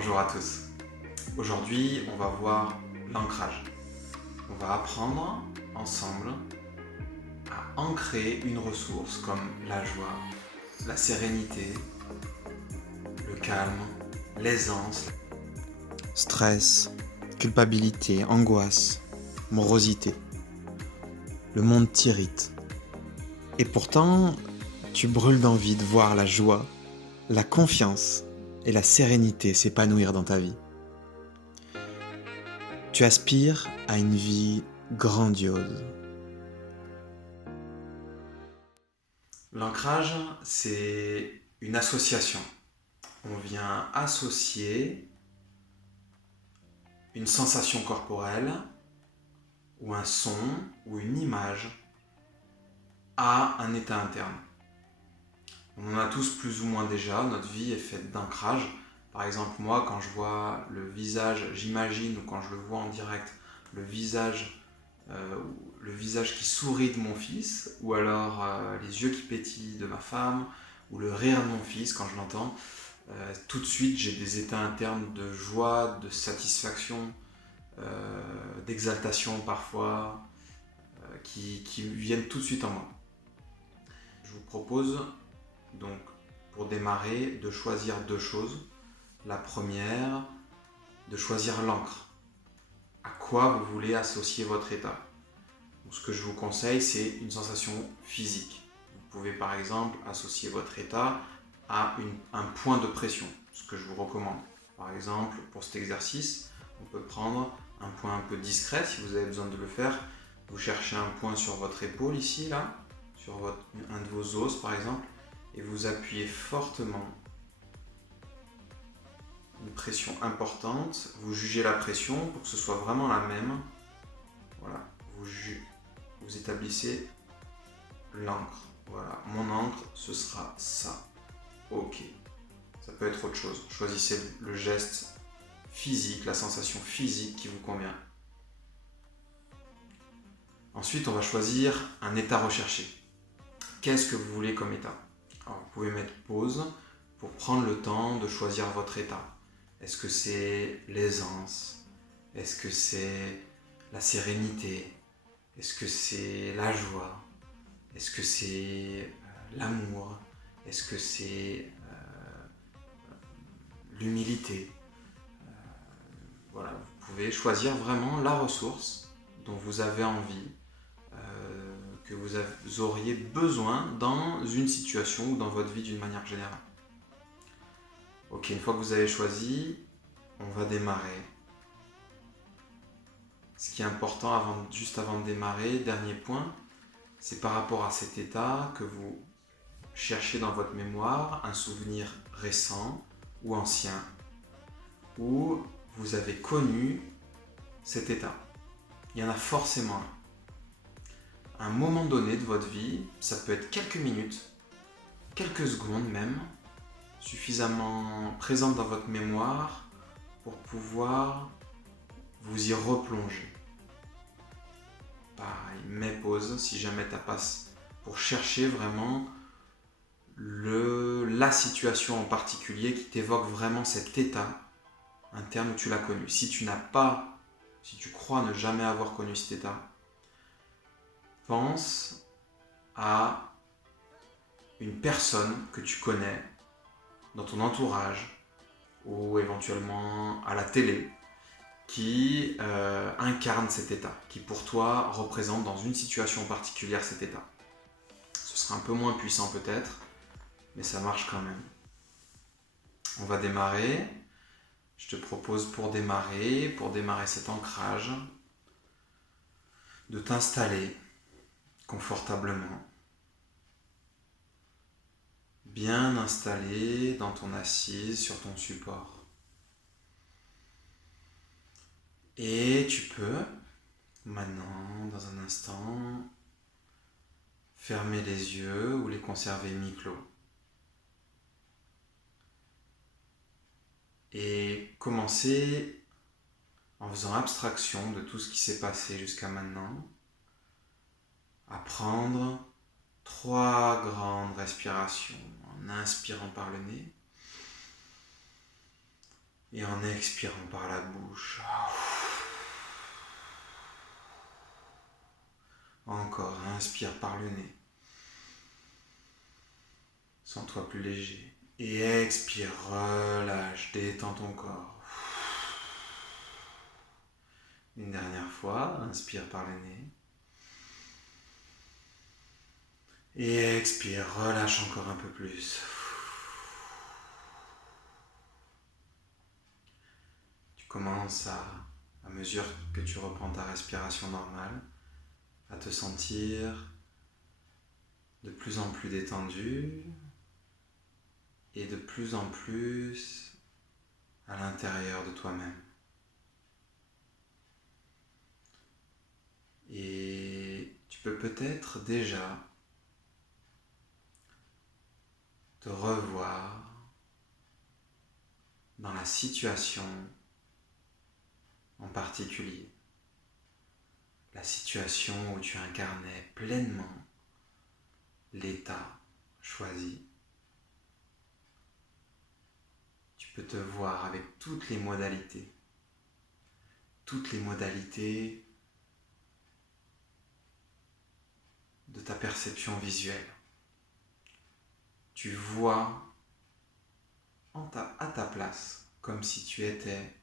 Bonjour à tous. Aujourd'hui, on va voir l'ancrage. On va apprendre ensemble à ancrer une ressource comme la joie, la sérénité, le calme, l'aisance, stress, culpabilité, angoisse, morosité. Le monde t'irrite. Et pourtant, tu brûles d'envie de voir la joie, la confiance et la sérénité s'épanouir dans ta vie. Tu aspires à une vie grandiose. L'ancrage, c'est une association. On vient associer une sensation corporelle ou un son ou une image à un état interne. On en a tous plus ou moins déjà, notre vie est faite d'ancrage. Par exemple, moi, quand je vois le visage, j'imagine, ou quand je le vois en direct, le visage qui sourit de mon fils, ou alors les yeux qui pétillent de ma femme, ou le rire de mon fils quand je l'entends, tout de suite j'ai des états internes de joie, de satisfaction, d'exaltation parfois, qui viennent tout de suite en moi. Je vous propose donc, pour démarrer, de choisir deux choses. La première, de choisir l'encre. À quoi vous voulez associer votre état? Donc, ce que je vous conseille, c'est une sensation physique. Vous pouvez par exemple associer votre état à un point de pression, ce que je vous recommande. Par exemple, pour cet exercice, on peut prendre un point un peu discret si vous avez besoin de le faire. Vous cherchez un point sur votre épaule ici, là, sur un de vos os par exemple, et vous appuyez fortement. Une pression importante, vous jugez la pression pour que ce soit vraiment la même. Voilà, vous établissez l'encre. Voilà, mon encre, ce sera ça. Ok, ça peut être autre chose. Choisissez le geste physique, la sensation physique qui vous convient. Ensuite, on va choisir un état recherché. Qu'est-ce que vous voulez comme état? Alors, vous pouvez mettre pause pour prendre le temps de choisir votre état. Est-ce que c'est l'aisance? Est-ce que c'est la sérénité? Est-ce que c'est la joie? Est-ce que c'est l'amour? Est-ce que c'est l'humilité? Voilà, vous pouvez choisir vraiment la ressource dont vous avez envie, que vous auriez besoin dans une situation ou dans votre vie d'une manière générale. Ok, une fois que vous avez choisi, on va démarrer. Ce qui est important juste avant de démarrer, dernier point, c'est par rapport à cet état que vous cherchez dans votre mémoire un souvenir récent ou ancien où vous avez connu cet état. Il y en a forcément un. À un moment donné de votre vie, ça peut être quelques minutes, quelques secondes même, suffisamment présentes dans votre mémoire pour pouvoir vous y replonger. Pareil, mets pause si jamais tu passes pour chercher vraiment la situation en particulier qui t'évoque vraiment cet état interne où tu l'as connu. Si tu crois ne jamais avoir connu cet état, pense à une personne que tu connais dans ton entourage ou éventuellement à la télé qui incarne cet état, qui pour toi représente dans une situation particulière cet état. Ce sera un peu moins puissant peut-être, mais ça marche quand même. On va démarrer. Je te propose pour démarrer cet ancrage, de t'installer confortablement, bien installé dans ton assise, sur ton support. Et tu peux, maintenant, dans un instant, fermer les yeux ou les conserver mi-clos. Et commencer en faisant abstraction de tout ce qui s'est passé jusqu'à maintenant, à prendre 3 grandes respirations en inspirant par le nez Et en expirant par la bouche. Encore, inspire par le nez. Sens-toi plus léger. Et expire, relâche, détends ton corps. Une dernière fois, inspire par le nez. Et expire, relâche encore un peu plus. Tu commences à mesure que tu reprends ta respiration normale, à te sentir de plus en plus détendu et de plus en plus à l'intérieur de toi-même. Et tu peux peut-être déjà te revoir dans la situation en particulier. La situation où tu incarnais pleinement l'état choisi. Tu peux te voir avec toutes les modalités de ta perception visuelle. Tu vois à ta place, comme si tu étais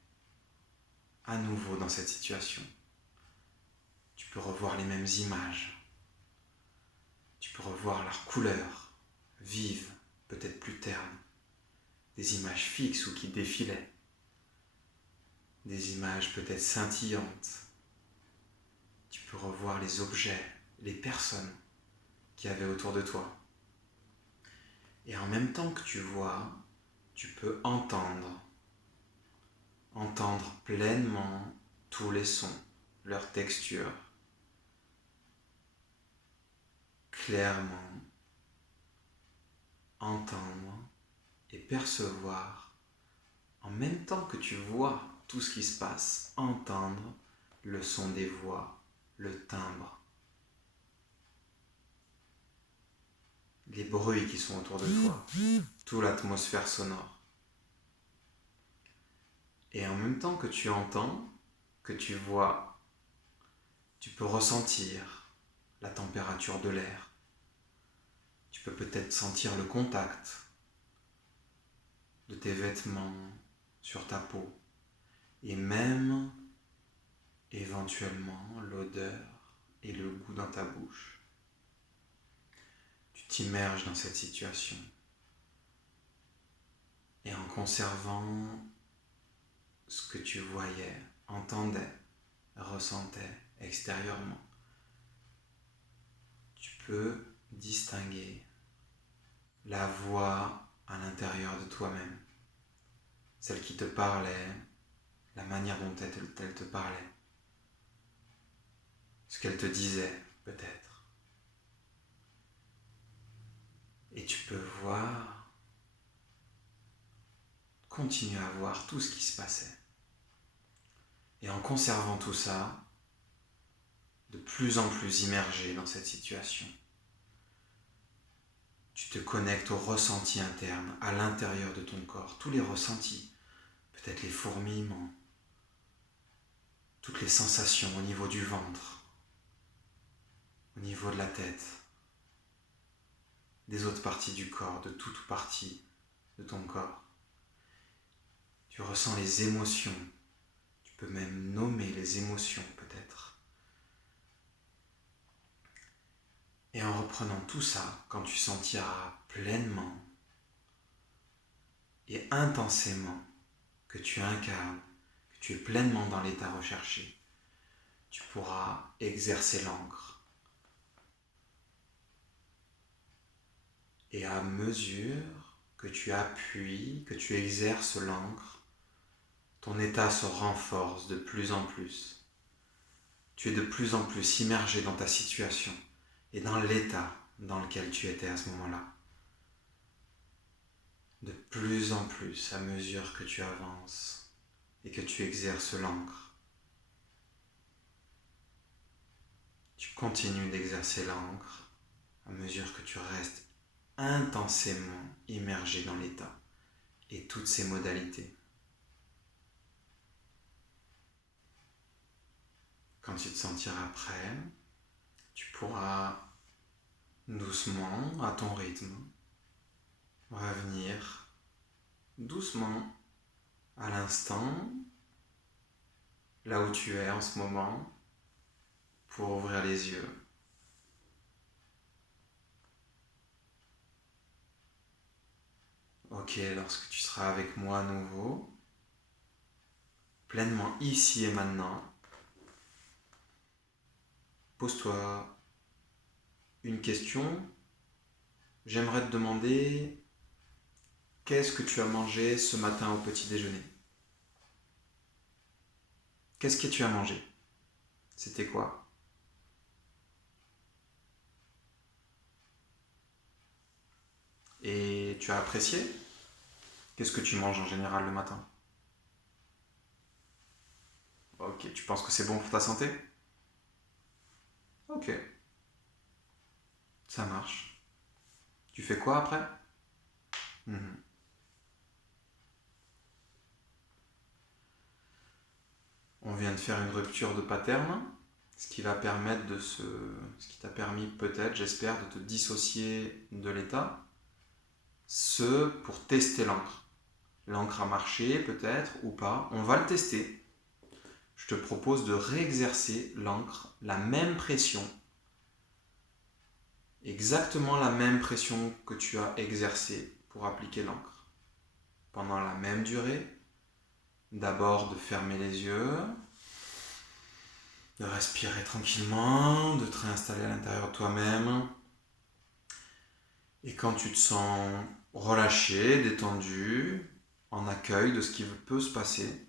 à nouveau dans cette situation. Tu peux revoir les mêmes images. Tu peux revoir leurs couleurs, vives, peut-être plus ternes. Des images fixes ou qui défilaient. Des images peut-être scintillantes. Tu peux revoir les objets, les personnes qu'il y avait autour de toi. Et en même temps que tu vois, tu peux entendre pleinement tous les sons, leurs textures, clairement entendre et percevoir, en même temps que tu vois tout ce qui se passe, entendre le son des voix, le timbre, les bruits qui sont autour de toi, toute l'atmosphère sonore. Et en même temps que tu entends, que tu vois, tu peux ressentir la température de l'air. Tu peux peut-être sentir le contact de tes vêtements sur ta peau et même éventuellement l'odeur et le goût dans ta bouche. Tu t'immerges dans cette situation et en conservant ce que tu voyais, entendais, ressentais extérieurement, tu peux distinguer la voix à l'intérieur de toi-même, celle qui te parlait, la manière dont elle te parlait, ce qu'elle te disait peut-être. Et tu peux voir, continuer à voir tout ce qui se passait. Et en conservant tout ça, de plus en plus immergé dans cette situation, tu te connectes aux ressentis internes, à l'intérieur de ton corps, tous les ressentis, peut-être les fourmillements, toutes les sensations au niveau du ventre, au niveau de la tête, des autres parties du corps, de toute partie de ton corps. Tu ressens les émotions, tu peux même nommer les émotions peut-être. Et en reprenant tout ça, quand tu sentiras pleinement et intensément que tu incarnes, que tu es pleinement dans l'état recherché, tu pourras exercer l'encre. Et à mesure que tu appuies, que tu exerces l'encre, ton état se renforce de plus en plus. Tu es de plus en plus immergé dans ta situation et dans l'état dans lequel tu étais à ce moment-là. De plus en plus à mesure que tu avances et que tu exerces l'encre. Tu continues d'exercer l'encre à mesure que tu restes intensément immergé dans l'état et toutes ses modalités. Quand tu te sentiras prêt, tu pourras doucement, à ton rythme, revenir doucement à l'instant, là où tu es en ce moment, pour ouvrir les yeux. Ok, lorsque tu seras avec moi à nouveau, pleinement ici et maintenant, pose-toi une question. J'aimerais te demander, qu'est-ce que tu as mangé ce matin au petit déjeuner? Qu'est-ce que tu as mangé? C'était quoi? Et tu as apprécié? Qu'est-ce que tu manges en général le matin? Ok, tu penses que c'est bon pour ta santé? Ok, ça marche. Tu fais quoi après? Mhm. On vient de faire une rupture de pattern, ce qui t'a permis peut-être, j'espère, de te dissocier de l'état. Ce pour tester l'encre. L'encre a marché peut-être ou pas, on va le tester. Je te propose de réexercer l'encre, la même pression, exactement la même pression que tu as exercée pour appliquer l'encre. Pendant la même durée, d'abord de fermer les yeux, de respirer tranquillement, de te réinstaller à l'intérieur de toi-même. Et quand tu te sens relâché, détendu, en accueil de ce qui peut se passer,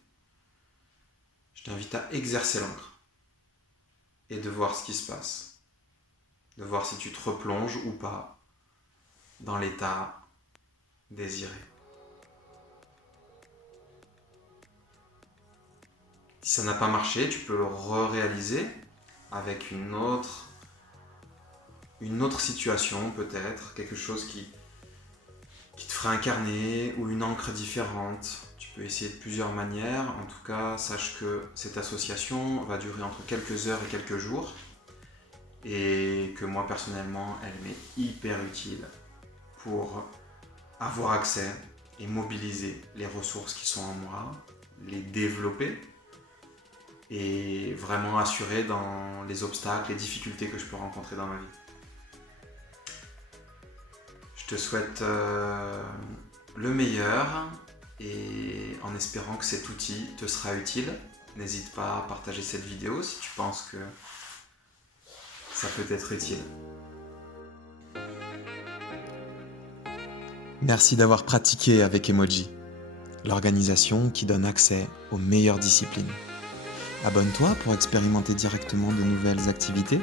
je t'invite à exercer l'encre et de voir ce qui se passe. De voir si tu te replonges ou pas dans l'état désiré. Si ça n'a pas marché, tu peux le réaliser avec une autre situation peut-être, quelque chose qui te fera incarner ou une encre différente. Tu peux essayer de plusieurs manières. En tout cas, sache que cette association va durer entre quelques heures et quelques jours et que moi personnellement, elle m'est hyper utile pour avoir accès et mobiliser les ressources qui sont en moi, les développer et vraiment assurer dans les obstacles, les difficultés que je peux rencontrer dans ma vie. Je te souhaite le meilleur et en espérant que cet outil te sera utile. N'hésite pas à partager cette vidéo si tu penses que ça peut être utile. Merci d'avoir pratiqué avec Emoji, l'organisation qui donne accès aux meilleures disciplines. Abonne-toi pour expérimenter directement de nouvelles activités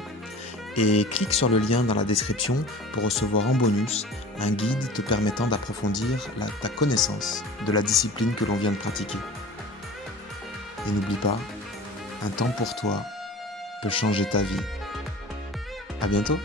et clique sur le lien dans la description pour recevoir en bonus un guide te permettant d'approfondir ta connaissance de la discipline que l'on vient de pratiquer. Et n'oublie pas, un temps pour toi peut changer ta vie. À bientôt!